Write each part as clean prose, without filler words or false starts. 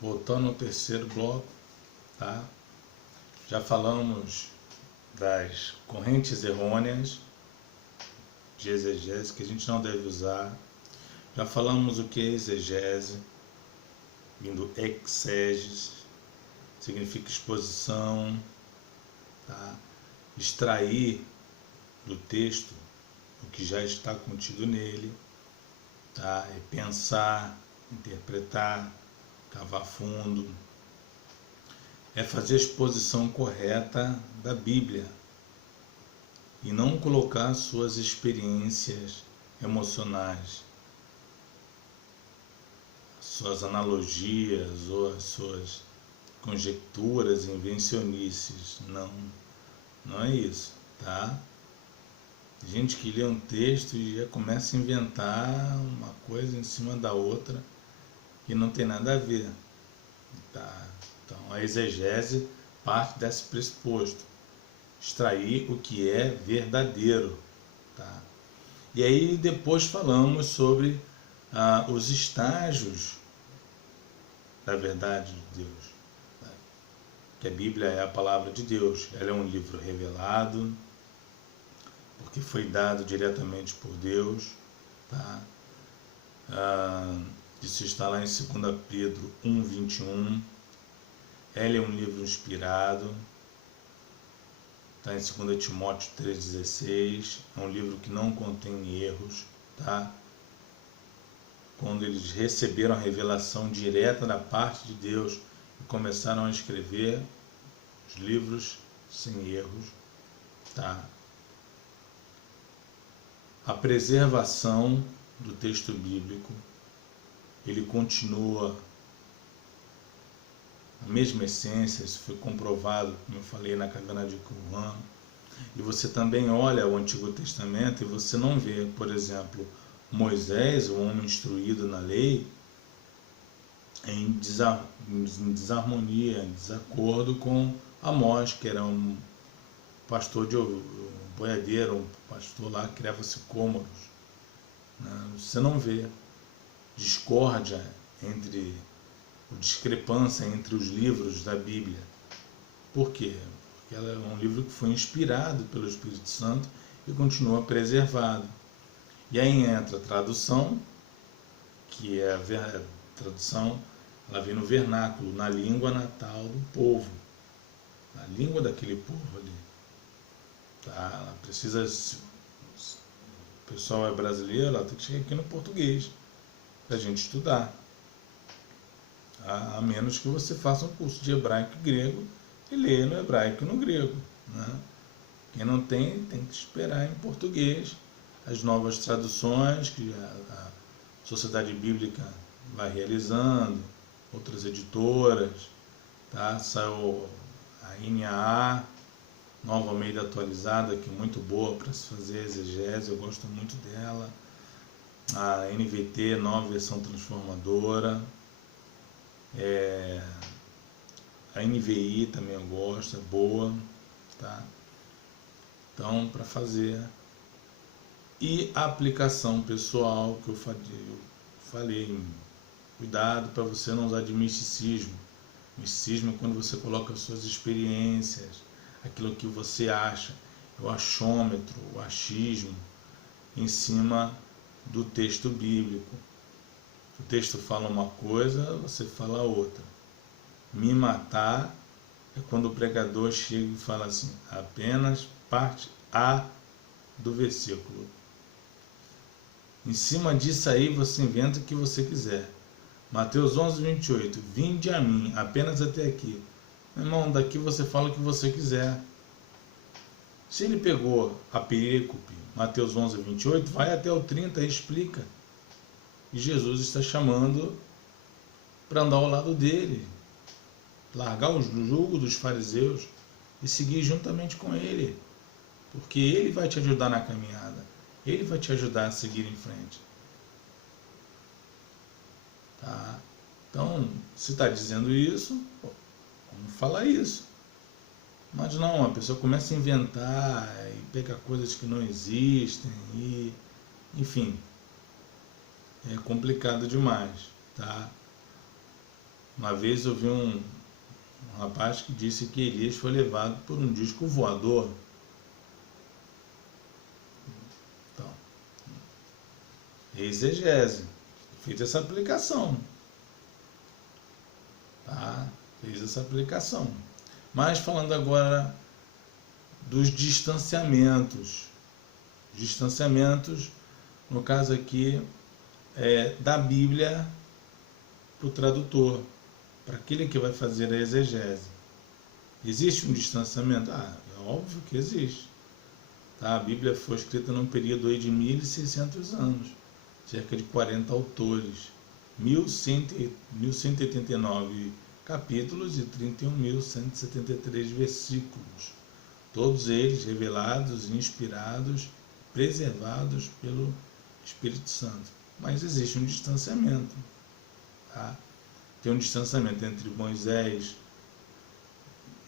Voltando ao terceiro bloco, tá? Já falamos das correntes errôneas de exegese que a gente não deve usar. Já falamos o que é exegese, vindo exeges, significa exposição, tá? Extrair do texto o que já está contido nele, tá? É pensar, interpretar, cavar fundo, é fazer a exposição correta da Bíblia e não colocar suas experiências emocionais, suas analogias ou as suas conjecturas, invencionices. Não é isso, tá? Gente que lê um texto e já começa a inventar uma coisa em cima da outra que não tem nada a ver, tá? Então a exegese parte desse pressuposto, extrair o que é verdadeiro, tá? E aí depois falamos sobre os estágios da verdade de Deus, tá? Que a Bíblia é a palavra de Deus, ela é um livro revelado, porque foi dado diretamente por Deus, tá? Isso está lá em 2 Pedro 1:21. Ela é um livro inspirado, está em 2 Timóteo 3:16. É um livro que não contém erros, tá? Quando eles receberam a revelação direta da parte de Deus e começaram a escrever os livros sem erros, tá? A preservação do texto bíblico, ele continua a mesma essência, isso foi comprovado, como eu falei, na Cabana de Qumran. E você também olha o Antigo Testamento e você não vê, por exemplo, Moisés, o homem instruído na lei, em desarmonia, em desacordo com Amós, que era um pastor de boiadeiro, um pastor lá que criava sicômoros. Você não vê discórdia discrepância entre os livros da Bíblia. Por quê? Porque ela é um livro que foi inspirado pelo Espírito Santo e continua preservado. E aí entra a tradução, que é a tradução, ela vem no vernáculo, na língua natal do povo, na língua daquele povo ali. Tá? Ela precisa, o pessoal é brasileiro, ela tem que chegar aqui no português para a gente estudar. A menos que você faça um curso de hebraico e grego e leia no hebraico e no grego, né? Quem não tem que esperar em português as novas traduções que a Sociedade Bíblica vai realizando, outras editoras, tá? Saiu a NAA, Nova Almeida Atualizada, que é muito boa para se fazer exegese, eu gosto muito dela. A NVT, Nova Versão Transformadora. A NVI também eu gosto, é boa, tá? Então, para fazer. E a aplicação pessoal que eu falei, cuidado para você não usar de misticismo. Misticismo é quando você coloca suas experiências, aquilo que você acha, o achômetro, o achismo, em cima do texto bíblico. O texto fala uma coisa, você fala outra. Me matar é quando o pregador chega e fala assim, apenas parte A do versículo. Em cima disso aí você inventa o que você quiser. Mateus 11:28, vinde a mim, apenas até aqui. Meu irmão, daqui você fala o que você quiser. Se ele pegou a perícope, Mateus 11:28, vai até o 30 e explica. E Jesus está chamando para andar ao lado dele, largar o jugo dos fariseus e seguir juntamente com ele, porque ele vai te ajudar na caminhada, ele vai te ajudar a seguir em frente, tá? Então, se está dizendo isso, vamos falar isso. Mas não, a pessoa começa a inventar e pega coisas que não existem e, enfim, é complicado demais, tá? Uma vez eu vi um rapaz que disse que Elias foi levado por um disco voador. Então, exegese, fez essa aplicação, tá? Fez essa aplicação. Mas falando agora dos distanciamentos. Distanciamentos, no caso aqui, da Bíblia para o tradutor, para aquele que vai fazer a exegese. Existe um distanciamento? É óbvio que existe. Tá? A Bíblia foi escrita num período aí de 1.600 anos, cerca de 40 autores, 1.189 capítulos e 31.173 versículos, todos eles revelados, inspirados, preservados pelo Espírito Santo. Mas existe um distanciamento. Tá? Tem um distanciamento entre Moisés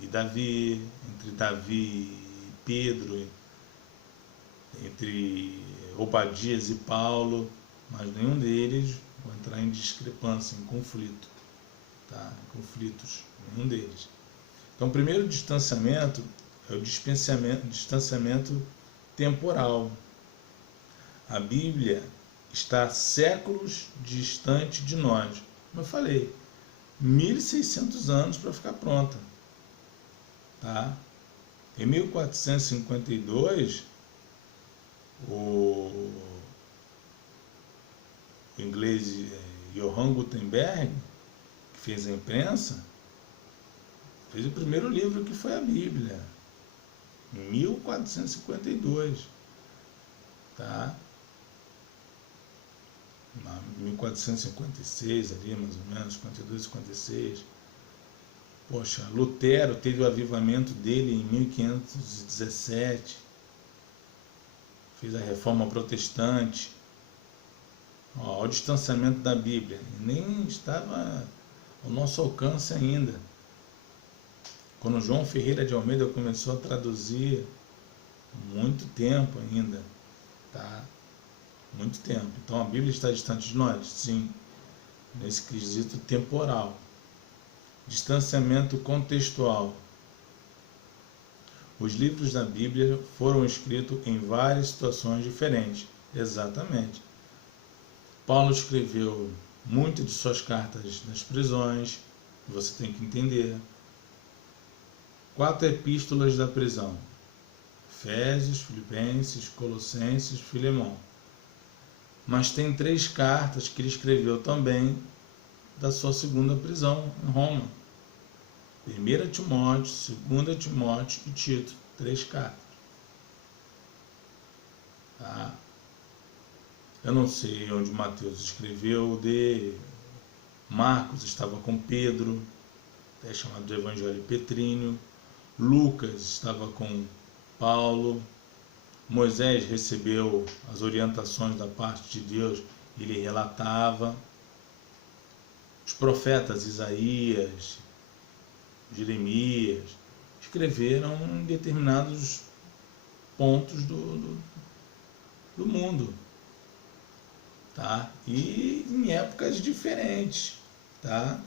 e Davi, entre Davi e Pedro, entre Obadias e Paulo, mas nenhum deles vai entrar em discrepância, em conflito, tá? Conflitos, nenhum deles. Então, o primeiro distanciamento é o distanciamento temporal. A Bíblia está séculos distante de nós. Como eu falei, 1.600 anos para ficar pronta. Tá? Em 1452, o inglês Johann Gutenberg, que fez a imprensa, fez o primeiro livro que foi a Bíblia, em 1452. Tá? 1456 ali, mais ou menos, 52, 56. Poxa, Lutero teve o avivamento dele em 1517, fez a reforma protestante. O distanciamento da Bíblia nem estava ao nosso alcance ainda. Quando João Ferreira de Almeida começou a traduzir, muito tempo ainda, tá? Muito tempo. Então a Bíblia está distante de nós? Sim, nesse quesito temporal. Distanciamento contextual. Os livros da Bíblia foram escritos em várias situações diferentes. Exatamente. Paulo escreveu muitas de suas cartas nas prisões, você tem que entender. 4 epístolas da prisão: Efésios, Filipenses, Colossenses, Filemão. Mas tem 3 cartas que ele escreveu também da sua segunda prisão em Roma: 1 Timóteo, 2 Timóteo e Tito. 3 cartas. Tá? Eu não sei onde Mateus escreveu, Marcos estava com Pedro, até chamado de Evangelho Petríneo. Lucas estava com Paulo. Moisés recebeu as orientações da parte de Deus, ele relatava. Os profetas Isaías, Jeremias, escreveram em determinados pontos do mundo, tá? E em épocas diferentes, tá?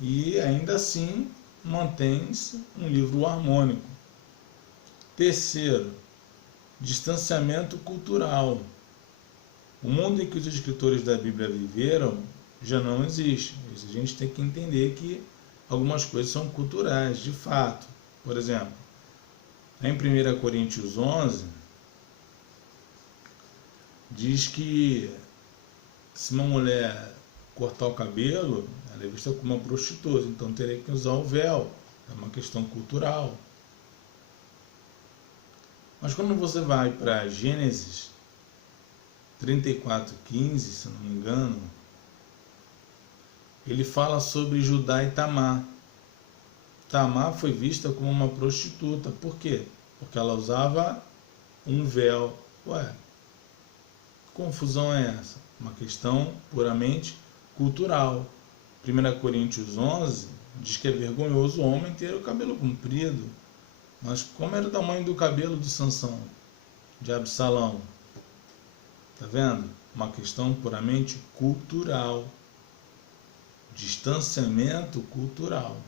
E ainda assim mantém-se um livro harmônico. Terceiro, distanciamento cultural. O mundo em que os escritores da Bíblia viveram já não existe. A gente tem que entender que algumas coisas são culturais, de fato. Por exemplo, em 1 Coríntios 11, diz que se uma mulher cortar o cabelo, ela é vista como uma prostituta, então teria que usar o véu. É uma questão cultural. Mas quando você vai para Gênesis 34:15, se não me engano, ele fala sobre Judá e Tamar. Tamar foi vista como uma prostituta. Por quê? Porque ela usava um véu. Ué, que confusão é essa? Uma questão puramente cultural. 1 Coríntios 11 diz que é vergonhoso o homem ter o cabelo comprido. Mas como era o tamanho do cabelo de Sansão, de Absalão? Tá vendo? Uma questão puramente cultural. distanciamento cultural.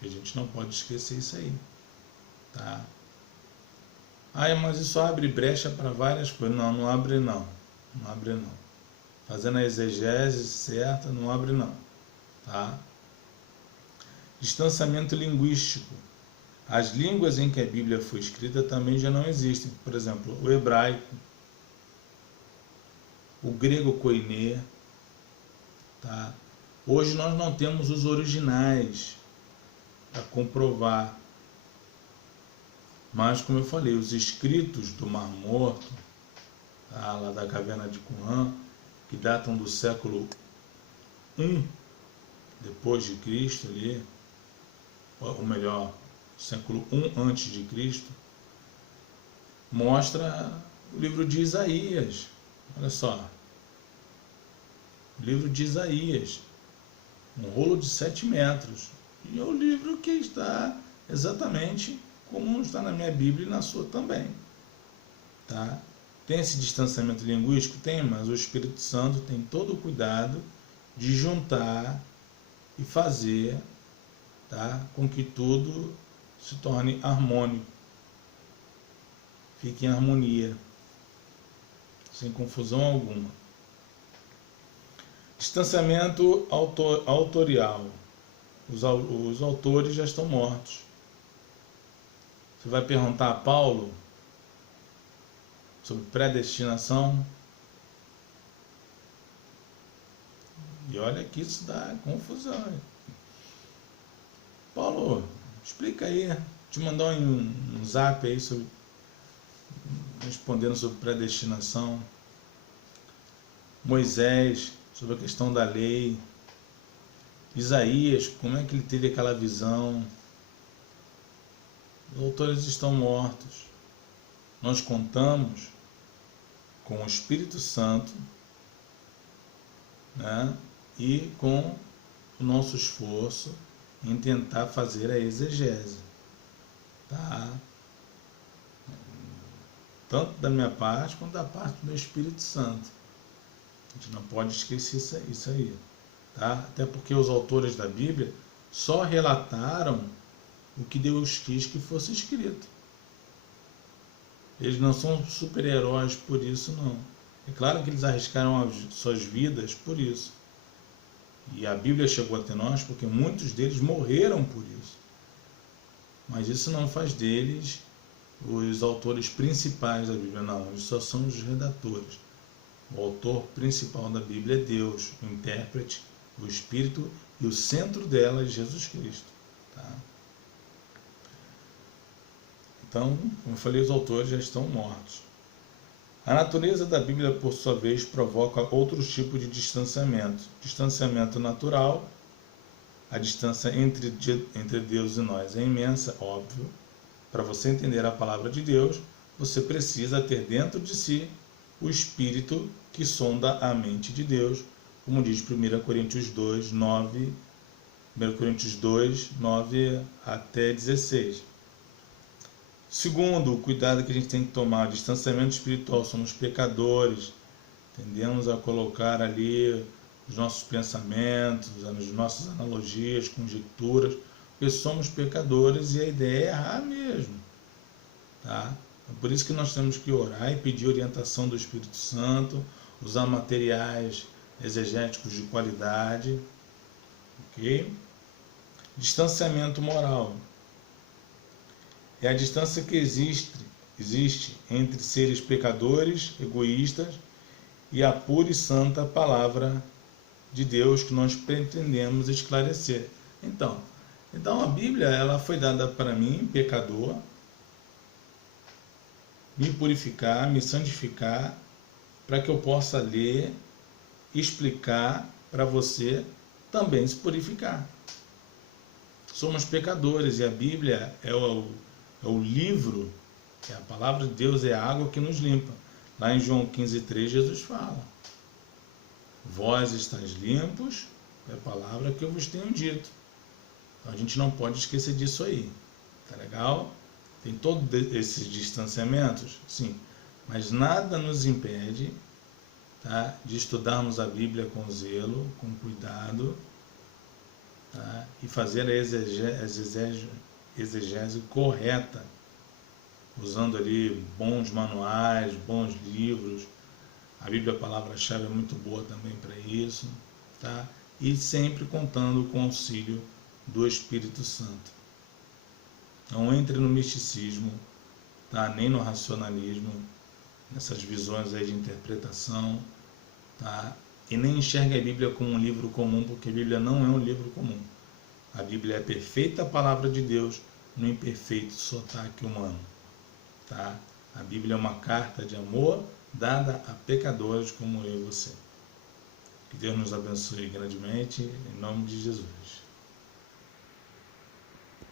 A gente não pode esquecer isso aí, tá? Mas isso abre brecha para várias coisas. Não, não abre não. Não abre não. Fazendo a exegese certa, não abre não, tá? Distanciamento linguístico. As línguas em que a Bíblia foi escrita também já não existem. Por exemplo, o hebraico, o grego koiné, tá? Hoje nós não temos os originais para comprovar. Mas, como eu falei, os escritos do Mar Morto, tá? Lá da caverna de Qumran, que datam do século I depois de Cristo ali, ou melhor, século I antes de Cristo, mostra o livro de Isaías. Olha só, o livro de Isaías, um rolo de 7 metros, e é o livro que está exatamente como está na minha Bíblia e na sua também, tá? Tem esse distanciamento linguístico? Tem, mas o Espírito Santo tem todo o cuidado de juntar e fazer, tá, com que tudo se torne harmônico, fique em harmonia, sem confusão alguma. Distanciamento autorial. Os autores já estão mortos. Você vai perguntar a Paulo sobre predestinação, e olha que isso dá confusão. Paulo, explica aí, te mandar um zap aí sobre, respondendo sobre predestinação. Moisés, sobre a questão da lei. Isaías, como é que ele teve aquela visão? Os autores estão mortos. Nós contamos com o Espírito Santo, né, e com o nosso esforço em tentar fazer a exegese, tá? Tanto da minha parte quanto da parte do Espírito Santo. A gente não pode esquecer isso aí, tá? Até porque os autores da Bíblia só relataram o que Deus quis que fosse escrito. Eles não são super-heróis por isso, não. É claro que eles arriscaram as suas vidas por isso. E a Bíblia chegou até nós porque muitos deles morreram por isso. Mas isso não faz deles os autores principais da Bíblia, não. Eles só são os redatores. O autor principal da Bíblia é Deus, o intérprete, o Espírito, e o centro dela é Jesus Cristo. Tá? Então, como eu falei, os autores já estão mortos. A natureza da Bíblia, por sua vez, provoca outros tipos de distanciamento. Distanciamento natural, a distância entre Deus e nós é imensa, óbvio. Para você entender a palavra de Deus, você precisa ter dentro de si o Espírito que sonda a mente de Deus, como diz 1 Coríntios 2, 9, 1 Coríntios 2, 9 até 16. Segundo, o cuidado que a gente tem que tomar, distanciamento espiritual, somos pecadores, tendemos a colocar ali os nossos pensamentos, as nossas analogias, conjecturas, porque somos pecadores e a ideia é errar mesmo, tá? É por isso que nós temos que orar e pedir orientação do Espírito Santo, usar materiais exegéticos de qualidade, ok? Distanciamento moral. É a distância que existe entre seres pecadores, egoístas, e a pura e santa palavra de Deus que nós pretendemos esclarecer. Então a Bíblia ela foi dada para mim, pecador, me purificar, me santificar, para que eu possa ler, explicar para você também se purificar. Somos pecadores e a Bíblia é o livro, que a palavra de Deus é a água que nos limpa. Lá em João 15,3 Jesus fala: vós estáis limpos, é a palavra que eu vos tenho dito. Então a gente não pode esquecer disso aí. Tá legal? Tem todos esses distanciamentos? Sim. Mas nada nos impede, tá? De estudarmos a Bíblia com zelo, com cuidado, tá? E fazer a exegese correta, usando ali bons manuais, bons livros. A Bíblia, a palavra-chave, é muito boa também para isso, tá? E sempre contando com o auxílio do Espírito Santo. Não entre no misticismo, tá? Nem no racionalismo, nessas visões aí de interpretação, tá? E nem enxergue a Bíblia como um livro comum, porque a Bíblia não é um livro comum. A Bíblia é a perfeita palavra de Deus no imperfeito sotaque humano, tá? A Bíblia é uma carta de amor dada a pecadores como eu e você. Que Deus nos abençoe grandemente, em nome de Jesus.